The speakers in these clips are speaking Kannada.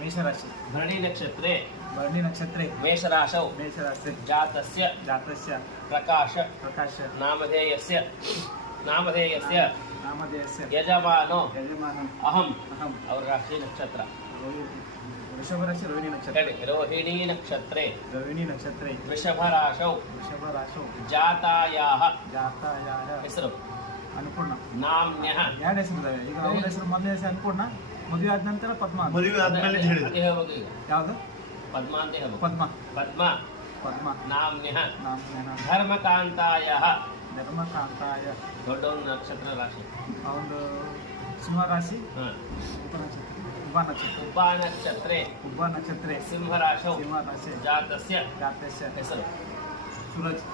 ಮೇಷರಾಶಿ ಭರಣಿ ನಕ್ಷತ್ರೆ ಮೇಷರಾಶೌ ಜಾತಸ್ಯ ಪ್ರಕಾಶ ನಾಮಧೇಯಸ್ಯ ಯಜಮಾನೋ ಅಹಂ ಅವರ ರಾಶಿ ನಕ್ಷತ್ರ ವೃಷಭ ರಾಶಿ ರೋಹಿಣಿ ನಕ್ಷತ್ರೆ ವೃಷಭ ರಾಶೌ ಜಾತಾಯಾಹ ಹೆಸರು ಅನ್ನಪೂರ್ಣ ನಾಮ್ನ್ಯಃ ಎರಡು ಹೆಸರು ಇದಾವೆ. ಈಗ ಅವರ ಹೆಸರು ಮೊದಲನೇ ಹೆಸರು ಅನ್ನಪೂರ್ಣ, ಮದುವೆ ಆದ ನಂತರ ಪದ್ಮ. ಮದುವೆ ಆದ್ಮೇಲೆ ಹೇಳ್ಬೇಕು ಈಗ ಯಾವುದು? ಪದ್ಮ ಅಂತ ಹೇಳ್ಬೇಕು. ಪದ್ಮ ನಾಮ್ನ್ಯಃ ಧರ್ಮಕಾಂತಾಯಃ ದೊಡ್ಡವನ ನಕ್ಷತ್ರ ರಾಶಿ ಒಂದು ಸಿಂಹರಾಶಿ ಉಪ ನಕ್ಷತ್ರೆ ಸಿಂಹರಾಶೌ ಜಾತಸ್ಯ ಹೆಸರು ಸೂರಜ್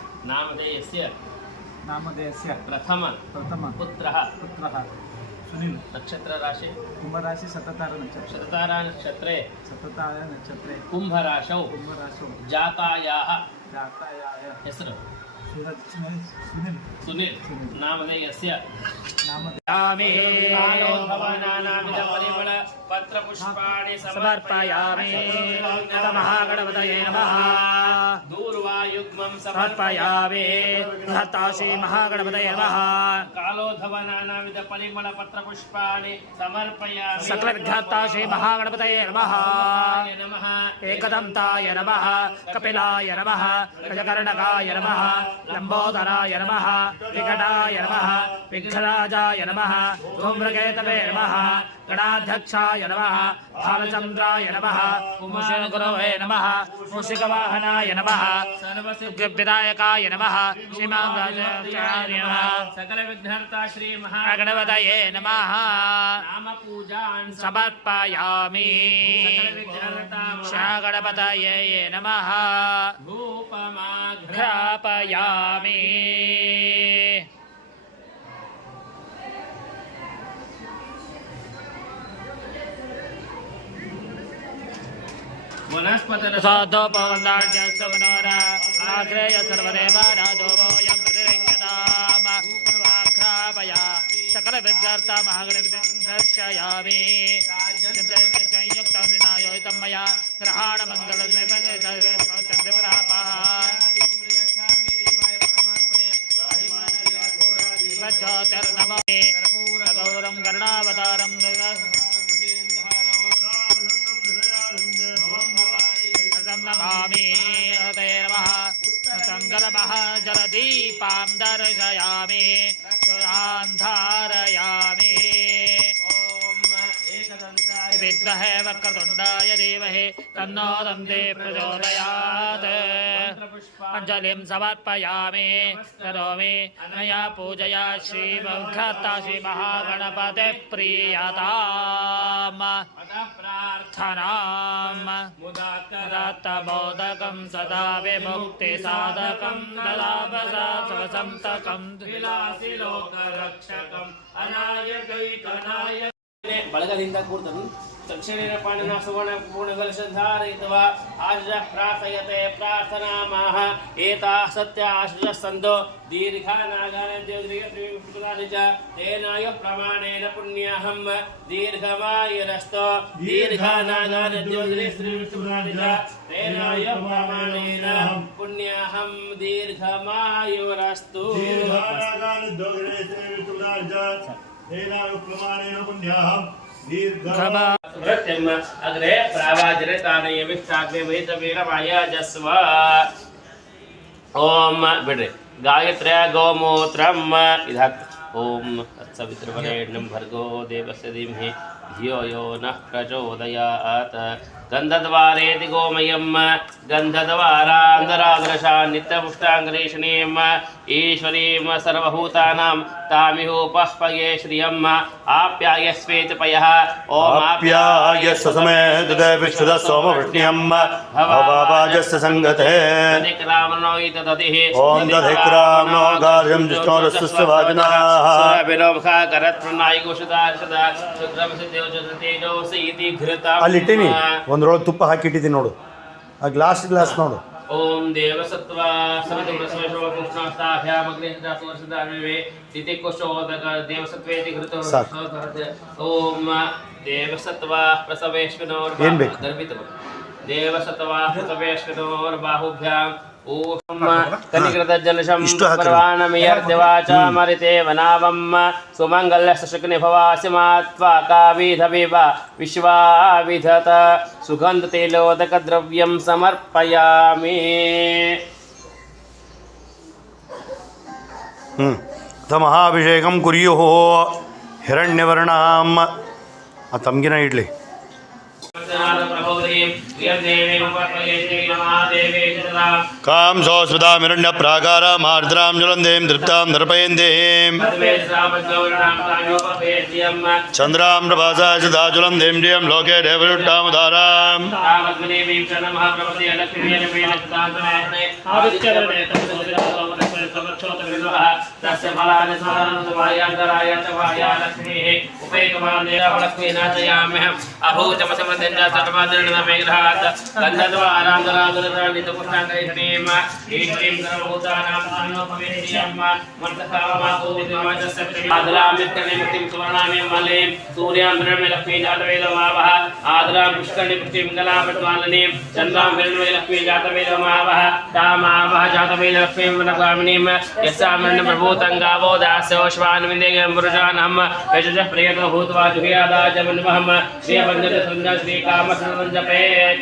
ನಾಮಧೇಯಸ್ಯ ಪ್ರಥಮ ಪುತ್ರಃ ಸುನಿಲ್ ನಕ್ಷತ್ರ ರಾಶಿ ಕುಂಭರಾಶಿ ಶತತಾರ ನಕ್ಷತ್ರೆ ಕುಂಭರಾಶೌ ಜಾತಾಯಾಹ ಹೆಸರು ಸುನಿಲ್ ನಾಮಧೇಯಸ್ಯ ಪರಿಮಳ ಪತ್ರ ಪುಷ್ಪಾಣಿ ಸಮರ್ಪಯಾಮಿ ಮಹಾಗಣಪತಯೇ ನಮಃ ದೂರ್ವಾಯುಗ್ಮಂ ಸಮರ್ಪಯಾಮಿ ಹತಾಶಿ ಮಹಾಗಣಪತಯೇ ನಮಃ ಕಾಲೋಧವ ನಾನಾವಿಧ ಪರಿಮಳ ಪತ್ರ ಪುಷ್ಪಾಣಿ ಸಮರ್ಪಯಾಮಿ ಸಕಲ ವಿಘ್ನತಾಶಿ ಮಹಾಗಣಪತಯೇ ನಮಃ ಏಕದಂತಾಯ ನಮಃ ಕಪಿಲಾಯ ನಮಃ ಗಜಕರ್ಣಕಾಯ ನಮಃ ಲಂಬೋದರಾಯ ನಮಃ ವಿಕಟಾಯ ನಮಃ ವಿಘ್ನರಾಜಾಯ ನಮಃ ಧೂಮ್ರಕೇತವೇ ನಮಃ ಗಣಾಧ್ಯಕ್ಷಾಯ ನಮಃ ಬಾಲಚಂದ್ರಾಯ ನಮಃ ಗುರವೇ ನಮಃ ಮೂಷಿಕವಾಹನಾಯ ನಮಃ ವಿನಾಯಕಾಯ ನಮಃ ಶ್ರೀಮಾಚಾರ್ಯ ನಮಃ ಸಕಲ ವಿಘ್ನಹರ್ತ ಶ್ರೀ ಮಹಾಗಣಪತಯೇ ನಮಃ ನಾಮ ಪೂಜಾನ್ ಸಮರ್ಪಯಾಮಿ ಗಣಪತಯೇ ನಮಃ ಘ್ರಾಪಯಾಮಿ ವನಸ್ಪತಿ ಸರ್ವದೇವಾನಾದೋಯಂ ಸಕಲ ವಿದ್ಯಾರ್ಥ ಮಹಾಗಣಪತಿ ದರ್ಶಯಾಮಿ ಮಯ ಗ್ರಹಣ ಮಂಗಳ ಗೌರಂ ಗರುಡಾವತಾರಂ ನಮಾಮಿ ಹೃದಯ ನಮಃ ಸಂಗರಮಃ ಜಲದೀಪಾಂ ದರ್ಶಯಾಮಿ ಧಾರಯಾಮಿ ವಿದ್ಮಹೇ ವಕ್ರತುಂಡಾಯ ಧೀಮಹಿ ತನ್ನೋ ದಂತೆ ಪ್ರಚೋದಯಾತ್ ಅಂಜಲಿಂ ಸಮರ್ಪಯಾಮಿ ಕರೋಮಿ ಮಯಾ ಪೂಜಯಾ ಶ್ರೀಮುಖತಾ ಶ್ರೀ ಮಹಾಗಣಪತೆ ಪ್ರಿಯತಾಂ ಪ್ರಾರ್ಥನಾಂ ಮುದಾತ್ತಮೋದಕಂ ಸದಾ ವಿಮುಕ್ತಿ ಸಾಧಕಂ ದದಾಪಸಂತಕಂ ವಿಲಾಸಿ ಲೋಕರಕ್ಷಕಂ ಅನಾಯಕೈಕನಾಯ ಬಳಗದಿಂದ ಕೂರ್ತನು ತಕ್ಷಣೇನ ಪಾಣಿನ ಸುವರ್ಣ ಪೂರ್ಣಗಲಶಧಾರಯಿತ್ವಾ ಆಶ್ರಯ ಪ್ರಾರ್ಥಯತೆ ಪ್ರಾರ್ಥನಾಮಾಹ ಏತಾ ಸತ್ಯ ಆಶ್ರಯ ಸಂದೋ ದೀರ್ಘಾನಾಗಾನದ್ಯೋದ್ರಿಯ ತೇನಾಯ ಪ್ರಮಾಣೇನ ಪುಣ್ಯಾಹಂ ದೀರ್ಘಮಾಯುರಸ್ತೋ ದೀರ್ಘಾನಾಗಾನದ್ಯೋದ್ರಿಯ ತೇನಾಯ ಪ್ರಮಾಣೇನ ಪುಣ್ಯಾಹಂ ದೀರ್ಘಮಾಯುರಸ್ತು ಅಗ್ರೆ ಪ್ರಾವಾಜನೆ ತಾನಯ ವಿಷ್ಟಾಗ್ನೆ ಮಹಿತವೀರ ಮಾಯಾಜಸ್ವ ಓಂ ಬಿಡ್ರಿ ಗಾಯತ್ರ್ಯ ಗೋಮೂತ್ರಂ ಇದಾಕ್ ಓಂ ತತ್ಸವಿತೃವರೆಣ್ಯಂ ಭರ್ಗೋ ದೇವಸ್ಯ ಧೀಮಹಿ ಧಿಯೋ ಯೋ ನಃ ಪ್ರಚೋದಯಾತ್ ಗಂಧದ್ವಾರೇತಿ ಗೋಮಯಂ ಗಂಧದ್ವಾರಾಂಧರಾದೃಶಾ ನಿತ್ಯಪುಷ್ಟಾಂಗರೇಷಣೀಂ ಈಶ್ವರೀಂ ಸರ್ವಭೂತಾನಾಂ ತಾಮಿಹೋಪಃಪಯೇ ಶ್ರಿಯಂ ಆಪ್ಯಾಯಸ್ವೇತಿ ಪಯಃ ಓಂ ಆಪ್ಯಾಯಸ್ವ ಸಮೇತ ವಿಶ್ವದ ಸೋಮವೃಷ್ಣ್ಯಂ ಭವಾಜಸ್ಯ ಸಂಗತೆ ನಿಕ್ರಾಮನೋಯಿತ ದಧಿಃ ಓಂ ದಧಿಕ್ರಾಮನೋ ಗಾರ್ಯಂ ಜಿಷ್ಣೋರಸ್ಯ ವಾಜನಃ ಸುರಭಿರೋಮಖ ಕರತ್ಪ್ರಣಾಯಿಗೋಷದಾರ್ಷದ ಶುಕ್ರಂ ಸಿದ್ಧೋ ತೇಜೋಸಿ ಇತಿ ಘೃತಂ ಅಲ್ಲಿಟ್ಟಿನಿ ಒಂದ್ರೊಳಗೆ ತುಪ್ಪ ಹಾಕಿಟ್ಟಿದ್ದೀನಿ ನೋಡು ಆ ಗ್ಲಾಸ್ ನೋಡು ಓಂ ದೇವಸತ್ವ ಸಮುದ್ರಸ್ವೇಶೋಪುಷ್ಣಾಭ್ಯಾಮಗ್ನಿಷ್ಠಾಸುವರ್ಷದಾರ್ವೆ ತಿಥಿಕೋಶೋದಕ ದೇವಸತ್ವೇತಿ ಘೃತೋ ಓಂ देवसत्वा प्रसवेश्विनोर् ಏನ್ ಬೇಕು? देवसत्वा प्रसवेश्विनोर्बाहुभ्याम् ऊहं कनिकृतजलशं ಇಷ್ಟು ಹಾಕ್ರಿ. पर्वाणमियर्दिवाच मरिते वनावं सुमङ्गलशशकुनिभवासिमात्वा काविधविव विश्वाविधत सुगन्धतैलोदकद्रव्यं समर्पयामि ಅಥ ಮಹಾಭಿಷೇಕಂ ಕುರ್ಯುಃ ಹಿರಣ್ಯವರ್ಣಾಂ ಆ ತಮ್ಗಿನ ಇಡ್ಲಿ ಕಾಂಸೋ ಸ್ಮೃತಾಮಿರಣ್ಯ ಪ್ರಾಕಾರ ಮಾರ್ದ್ರಾಂ ಜ್ವಲಂದೇಂ ತೃಪ್ತಾಂ ದರ್ಪಯಂದೇಂ ಚಂದ್ರಾಂ ಪ್ರಭಾಸಾ ಸದಾ ಜ್ವಲಂದೇಂ ಜಯಂ ಲೋಕೆ ದೇವಯುಟ್ಟಾಮುದಾರಾಂ तस्य फलानि समानन्दवायान्तराय च वाया लक्ष्मीः उपैकमान्देवलक्ष्मीनाथयाम्यहम् अभूतमसमृद्धिञ्च सर्वमादिर्णमेघ्रात् गन्धद्वारान्तरागुरुरान्वितपुष्टाङ्गैष्णीम् ईश्वरीं सर्वभूतानां सानोपवेश्यम् मर्तकाममातोदिवाचस्य आदरामिष्कर्णिमुक्तिं सुवर्णामिं मलीं सूर्यां ब्रह्मे लक्ष्मीजातवेदमावः आदरां पुष्कर्णिमुक्तिं गलापट्वालनीं चन्द्रां ब्रह्मे लक्ष्मीजातवेदमावः तामावः जातवेदलक्ष्मीं वनगामिनीं यस्यामृण्य प्रभूतङ्गावो दास्योश्वान्विन्दे पुरुषानहम् यशः प्रियतो भूत्वा जुह्यादाजमन्वहम् श्रियपञ्चदशसञ्ज श्रीकामसञ्जपेत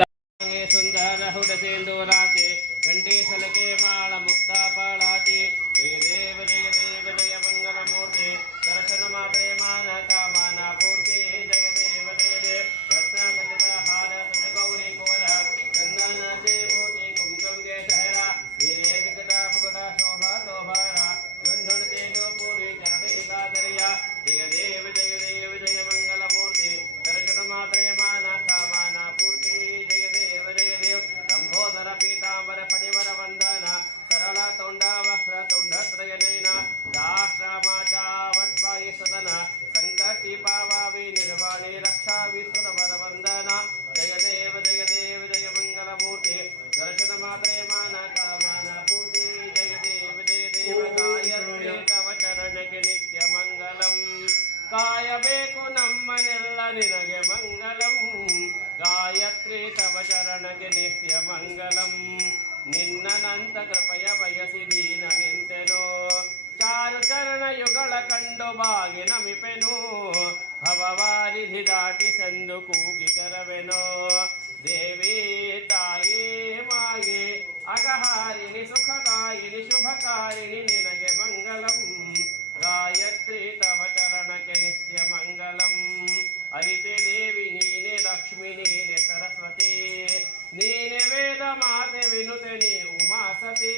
सुन्दरहुडसेन्दूराते घण्टे सलके माळमुक्तापाळाते जय देव जय देव जय मङ्गलमूर्ते दर्शनमात्रे मानकामना पूर्ते जय देव रत्नाकचितहार गौरी कोल चन्दनते मोति कुङ्कुम केशहरा नीलेकटा मुकुटा शोभा तोभारा झुंझुनते गोपुरी चरणे गादरिया जय देव जय मंगलमूर्ति दर्शनमात्रे मानकामना पूर्ति जय देव लंबोदर पीतांबर फणिवर वंदना सरल तोंडावह्र तुंडत्रयनयना दाष्ट्रामाचावट्पायि सदन संकटी पावावि निर्वाणी रक्षावि सुरवर वंदना जय देव जय मंगलमूर्ति दर्शनमात्रे मानकामना पूर्ति जय देव गायत्री तव चरणಕ್ಕೆ ನಿತ್ಯ ಮಂಗಲಂ ಕಾಯಬೇಕು ನಮ್ಮನೆಲ್ಲ ನಿನಗೆ ಮಂಗಲಂ ಗಾಯತ್ರಿ ತವ ಚರಣಕ್ಕೆ ನಿತ್ಯ ಮಂಗಲಂ ನಿನ್ನನಂತ ಕೃಪೆಯ ಬಯಸಿ ದೀನ ನಿಂತೆನೋ ಚಾರು ಚರಣ ಯುಗಳ ಕಂಡು ಬಾಗಿ ನಮಿಪೆನು ಭವವಾರಿಧಿ ದಾಟಿ ಸಂದು ಕೂಗಿ ಕರವೆನೋ ದೇವಿ ತಾಯಿ ಮಾಯೆ ಅಗಹಾರಿಣಿ ಸುಖದಾಯಿನಿ ಶುಭಕಾರಿಣಿ ನಿನಗೆ ಮಂಗಲಂ ಗಾಯತ್ರಿ ತವ ಚರಣಕ್ಕೆ ನಿತ್ಯ ಮಂಗಲಂ ಅರಿತೆ ದೇವಿ ನೀನೆ ಲಕ್ಷ್ಮಿ ನೀನೆ ಸರಸ್ವತಿ ನೀನೆ ವೇದ ಮಾತೆ ವಿನುತೆ ನೀ ಉಮಾಸತಿ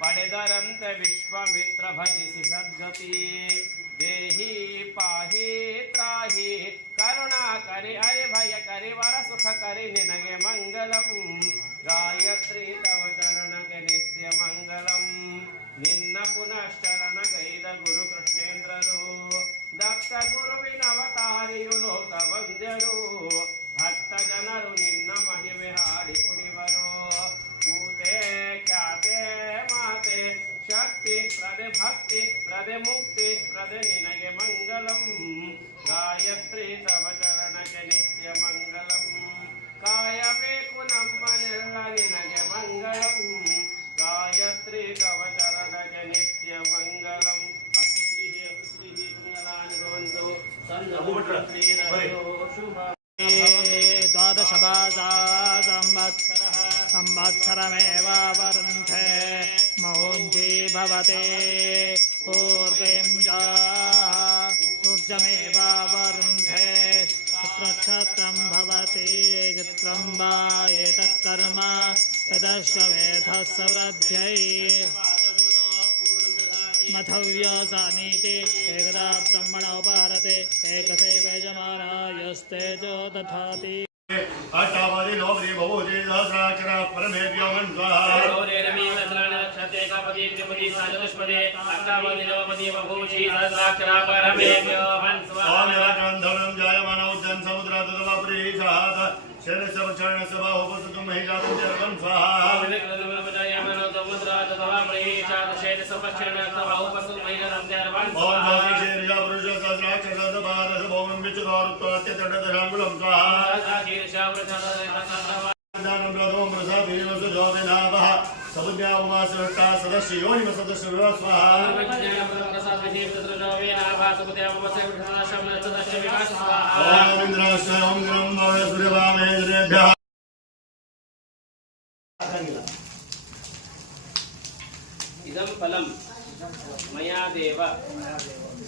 ಪಡೆದರಂತೆ ವಿಶ್ವಮಿತ್ರ ಭಜಿಸಿ ಸದ್ಗತಿ ದೇಹಿ ಪಾಹಿ ತ್ರಾಹಿ ಕರುಣಾಕರಿ ಹರಿ ಭಯ ಕರಿ ವರ ಸುಖ ಕರಿ ನಿನಗೆ ಮಂಗಲಂ ಗಾಯತ್ರಿ ತವ ಚರಣಕ್ಕೆ ನಿತ್ಯ ಮಂಗಲಂ ನಿನ್ನ ಪುನಶ್ಚರಣ ಗೈದ ಗುರು ಕೃಷ್ಣೇಂದ್ರರು ದಕ್ಷ ಗುರುವಿನ ಅವತಾರಿಯು ಲೋಕ ವಂದ್ಯರು ಭಕ್ತ ಜನರು ನಿನ್ನ ಮಹಿಮೆ ಹಾಡಿ ಕುಣಿವರು ಕೂತೆ ಖ್ಯಾತೆ ಮಾತೆ ಶಕ್ತಿ ಪ್ರದೆ ಭಕ್ತಿ ಪ್ರದೆ ಮುಕ್ತಿ ಪ್ರದೆ ನಿನಗೆ ಮಂಗಲಂ ಗಾಯತ್ರಿ ತವ ಚರಣಕ್ಕೆ ನಿತ್ಯ ಮಂಗಲಂ ಕಾಯಬೇಕು ನಮ್ಮನೆಲ್ಲ ನಿನಗೆ ಮಂಗಳಂ ಗಾಯತ್ರಿ ತವ ಚರಣಕ್ಕೆ ನಿತ್ಯ ಮಂಗಲಂ ಅಸ್ತ್ರೀ ಮಂಗಲಾನಿ ಭವಂತು ದ್ವಾದಶ ಭಾಷಾ ಸಂವತ್ಸರಮೇವ ವರುಂಧೆ ಮೌಂಜಿ ಭವತೆ ಊರ್ಜಮೇವ ವರುಂಧೆ ನಕ್ಷತ್ರಂ ಭವತಿ ಚಿತ್ರಂ ವಾ ಏತತ್ಕರ್ಮ ಯದಶ್ವೇಧಸ್ಸ ವೃದ್ಧೈ मथव्यासानीते एकदा ब्रह्मणोपहरते एकसेव यजमानायस्तेजो दधाति अष्टावधि लोभि बहुजे सहस्राक्षर परमेभ्यो मन स्वाहा जायमानोद्यम समुद्र शरण सब चरण सभा हो महिला स्वाहा ओम ज्योति शीर्षा पुरुष सहस्राक्षर भारत भौम विचुदारुत्वात्य तटदशांगुलम स्वाहा दानं प्रथमं प्रसादेवस ज्योतिनाभः सबुद्यावमासरट्टा सदस्य योनिम सदस्य स्वाहा ओम इंद्राश्य ओम ग्रम सूर्यवामेन्द्रेभ्यः इदं फलं मया देव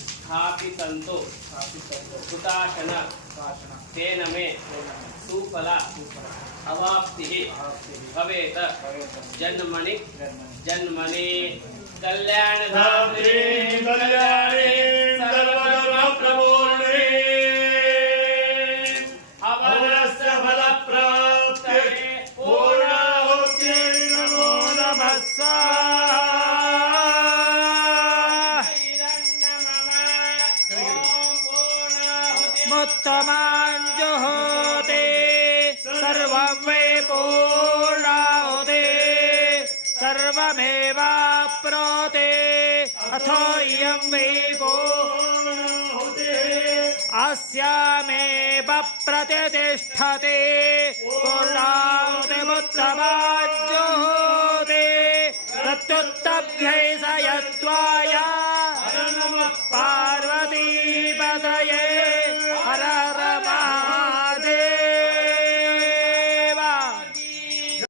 स्थापितन्तो हुताशन तेन मे सुफला अवाप्तिः भवेत् जन्मनि जन्मनि कल्याणधात्री कल्याणी सर्वधर्मप्रपूर्णे अवरस्य फलप्राप्तये पूर्णाहुत्यै नमो नमः मुत्तमाञ्जुहोते सर्वं वै पूर्णाहुते सर्वमेवाप्नोते अथो इयं वै अस्यामेव प्रतिष्ठते पूर्णाहुतिमुत्तमाञ्जुहोते